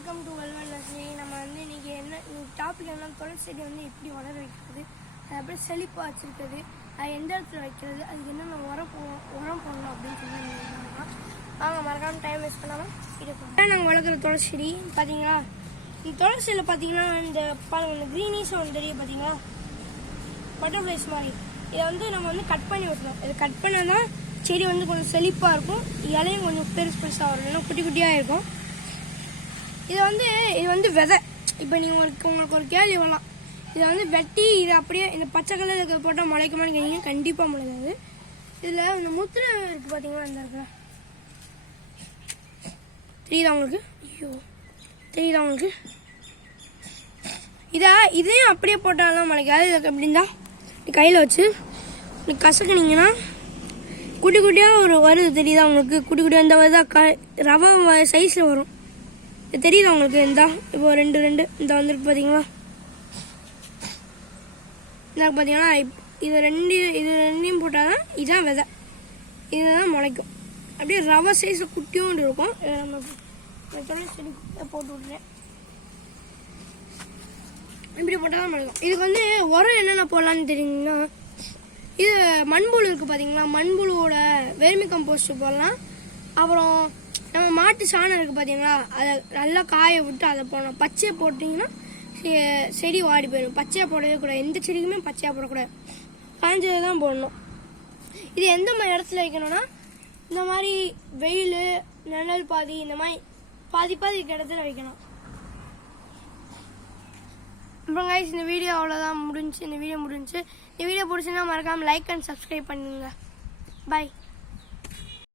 Welcome to Velvan nursery. நம்ம வந்து இன்றைக்கி டாபிக் என்ன துளசி செடி வந்து எப்படி வளர வைக்கிறது, அது அப்படியே செழிப்பாக வச்சுருக்குது, அது எந்த இடத்துல வைக்கிறது, அதுக்கு என்னென்ன உரம் போடணும் அப்படின்னு சொல்லி வாங்க மறக்காமல் டைம் வேஸ்ட் பண்ணாமல் வீடியோ போடுறோம். நாங்கள் வளர்க்குற துளசி செடி பார்த்தீங்களா, இந்த துளசி செடியில் பார்த்தீங்கன்னா இந்த க்ரீனிஷாக ஒன்று தெரியும் பார்த்தீங்களா, பட்டர்ஃப்ளைஸ் மாதிரி. இதை வந்து நம்ம வந்து கட் பண்ணி வைக்கணும். இதை கட் பண்ணால் தான் செடி வந்து கொஞ்சம் செழிப்பாக இருக்கும், இலையும் கொஞ்சம் பெருசாக வரும், இல்லைன்னா குட்டி குட்டியாக இருக்கும். இது வந்து விதை. இப்போ நீங்கள் உங்களுக்கு ஒரு கேள்வி வரலாம், இதை வந்து வெட்டி இதை அப்படியே இந்த பச்சை கலர் இருக்க போட்டால் முளைக்குமான்னு கேட்டீங்க, கண்டிப்பாக முளைக்காது. இதில் இந்த முத்திரை இருக்குது பார்த்தீங்களா, இந்த இருக்கிற தெரியுதா உங்களுக்கு? ஐயோ தெரியுதா உங்களுக்கு? இதையும் அப்படியே போட்டாலும் முளைக்காது. இதுக்கு எப்படின்னா கையில் வச்சு கசக்குனீங்கன்னா குட்டி குட்டியாக வருது தெரியுதா உங்களுக்கு? குட்டி குட்டியாக இந்த வருதா, ரவை சைஸில் வரும். இது தெரியுதா உங்களுக்கு? இப்போ ரெண்டு இந்த வந்துருக்கு பார்த்தீங்களா, இந்த பார்த்தீங்கன்னா இது ரெண்டையும் போட்டால் தான் இதுதான் விதை, இதுதான் முளைக்கும். அப்படியே ரவை சைஸில் குட்டியும் இருக்கும். நம்ம செடி போட்டு விட்றேன், இப்படி போட்டால் தான் முளைக்கும். இதுக்கு வந்து உரம் என்னென்ன போடலான்னு தெரியுங்கன்னா, இது மண்புழு இருக்குது பார்த்தீங்களா, மண்புழுவோட வெர்மி கம்போஸ்ட் போடலாம். அப்புறம் நம்ம மாட்டு சாணம் இருக்குது பார்த்தீங்களா, அதை நல்லா காய விட்டு அதை போடணும். பச்சையை போட்டிங்கன்னா செடி வாடி போயிடும். பச்சையாக போடவே கூடாது, எந்த செடிக்குமே பச்சையாக போடக்கூடாது, காஞ்சதை தான் போடணும். இது எந்த மாதிரி இடத்துல வைக்கணும்னா, இந்த மாதிரி வெயில் நிழல் பாதி இந்த மாதிரி பாதி இருக்க இடத்துல வைக்கணும். அப்புறம் கைஸ், இந்த வீடியோ அவ்வளோதான் முடிஞ்சு. இந்த வீடியோ பிடிச்சுன்னா மறக்காமல் லைக் அண்ட் சப்ஸ்கிரைப் பண்ணுங்க. பாய்.